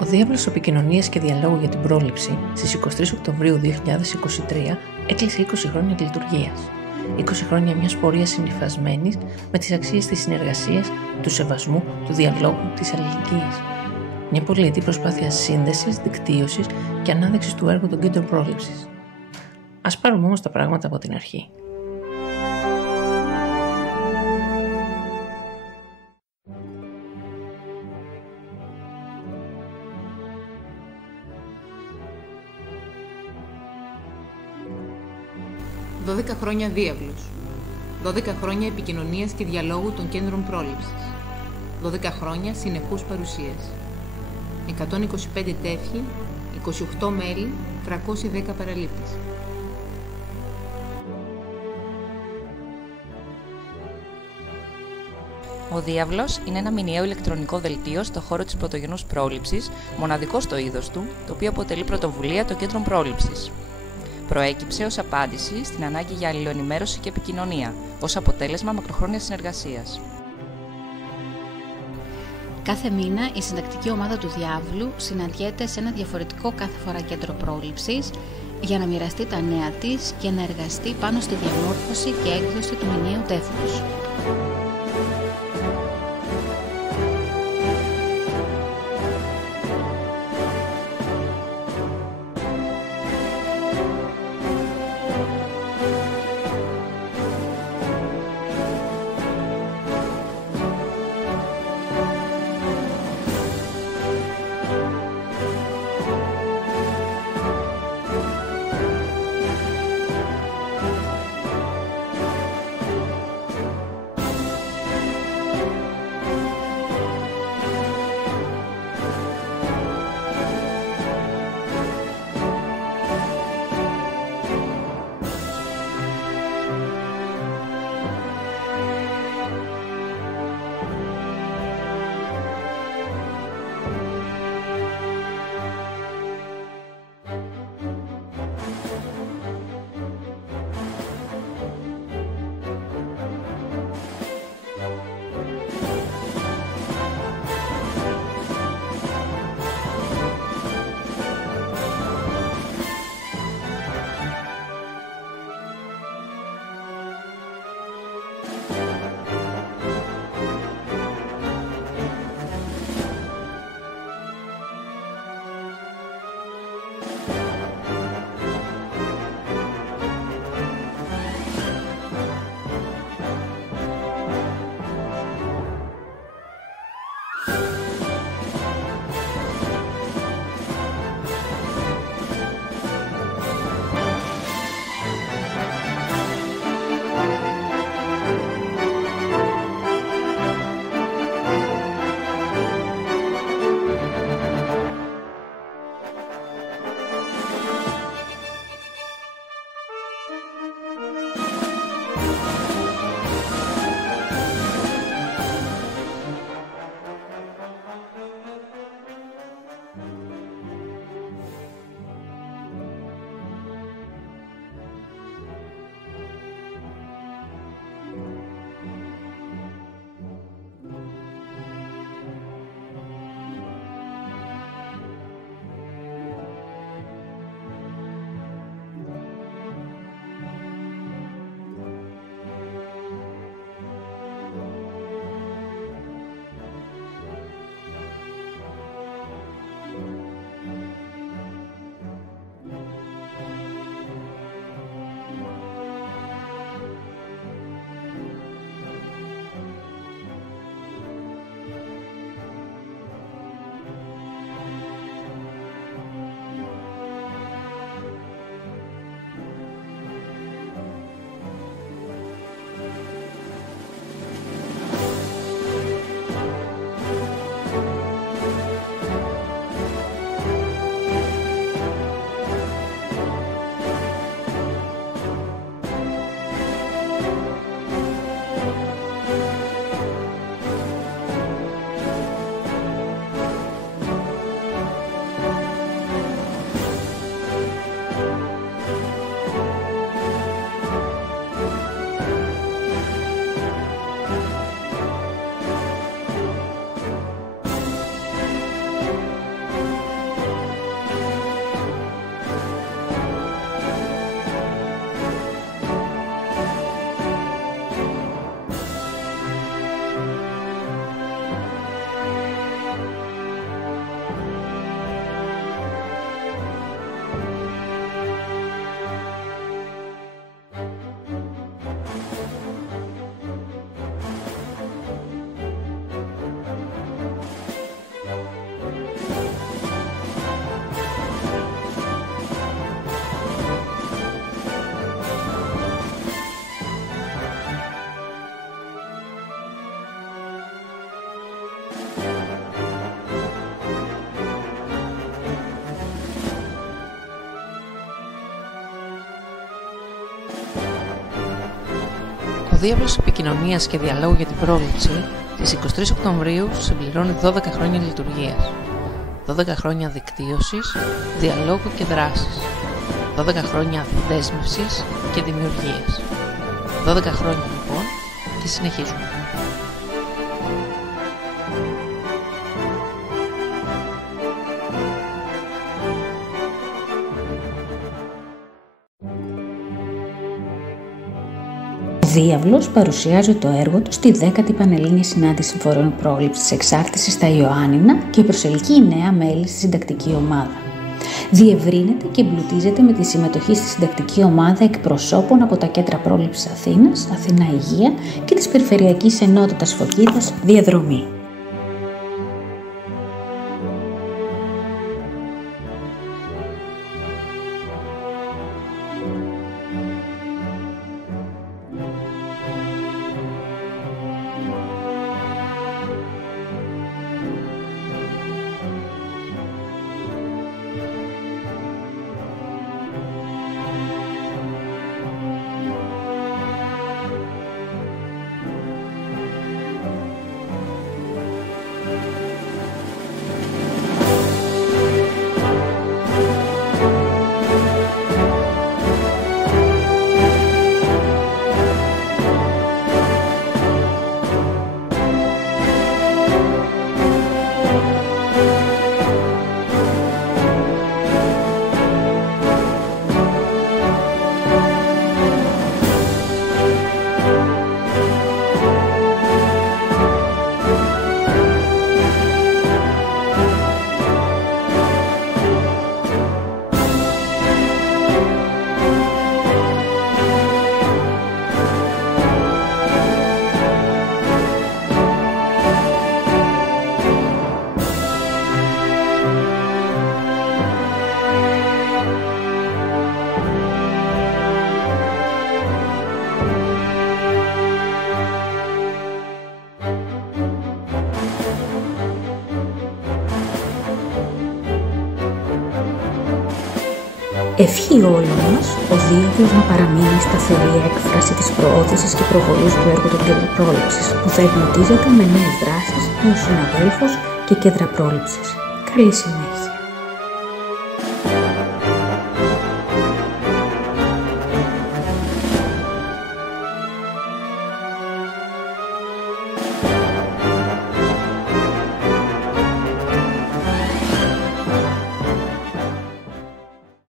Ο Διάβλος Επικοινωνίας και Διαλόγου για την Πρόληψη στις 23 Οκτωβρίου 2023 έκλεισε 20 χρόνια λειτουργίας. 20 χρόνια μιας πορείας συνυφασμένης με τις αξίες της συνεργασίας, του σεβασμού, του διαλόγου, της αλληλεγγύης. Μια πολυετή προσπάθεια σύνδεσης, δικτύωσης και ανάδειξης του έργου των κέντρων πρόληψης. Ας πάρουμε όμως τα πράγματα από την αρχή. «12 χρόνια Διάβλος, 12 χρόνια επικοινωνίας και διαλόγου των κέντρων πρόληψης, 12 χρόνια συνεχούς παρουσίας, 125 τεύχη, 28 μέλη, 310 παραλήπτες». Ο Διάβλος είναι ένα μηνιαίο ηλεκτρονικό δελτίο στο χώρο της πρωτογενούς πρόληψης, μοναδικό στο είδος του, το οποίο αποτελεί πρωτοβουλία των κέντρων πρόληψης. Προέκυψε ως απάντηση στην ανάγκη για αλληλοενημέρωση και επικοινωνία, ως αποτέλεσμα μακροχρόνιας συνεργασίας. Κάθε μήνα η συντακτική ομάδα του Διάβλου συναντιέται σε ένα διαφορετικό κάθε φορά κέντρο πρόληψης για να μοιραστεί τα νέα της και να εργαστεί πάνω στη διαμόρφωση και έκδοση του μηνιαίου τεύχους. διάβλος επικοινωνίας και διαλόγου για την πρόληψη στις 23 Οκτωβρίου συμπληρώνει 12 χρόνια λειτουργίας. 12 χρόνια δικτύωσης, διαλόγου και δράσης. 12 χρόνια δέσμευσης και δημιουργίας. 12 χρόνια λοιπόν και συνεχίζουμε. Ο Διάβλος παρουσιάζει το έργο του στη 10η Πανελλήνια Συνάντηση Φορέων Πρόληψης Εξάρτησης στα Ιωάννινα και προσελκύει νέα μέλη στη συντακτική ομάδα. Διευρύνεται και εμπλουτίζεται με τη συμμετοχή στη συντακτική ομάδα εκπροσώπων από τα κέντρα πρόληψης Αθήνας, Αθηνά Υγεία και της Περιφερειακής Ενότητας Φωκίδας Διαδρομή. Ευχή όλων μας ο Διάβλος να παραμείνει σταθερή έκφραση της προώθησης και προβολής του έργου των κέντρων πρόληψης, που θα εμπλουτίζεται με νέες δράσεις, νέους συναδέλφους και κέντρα πρόληψης. Καλή συνέχεια.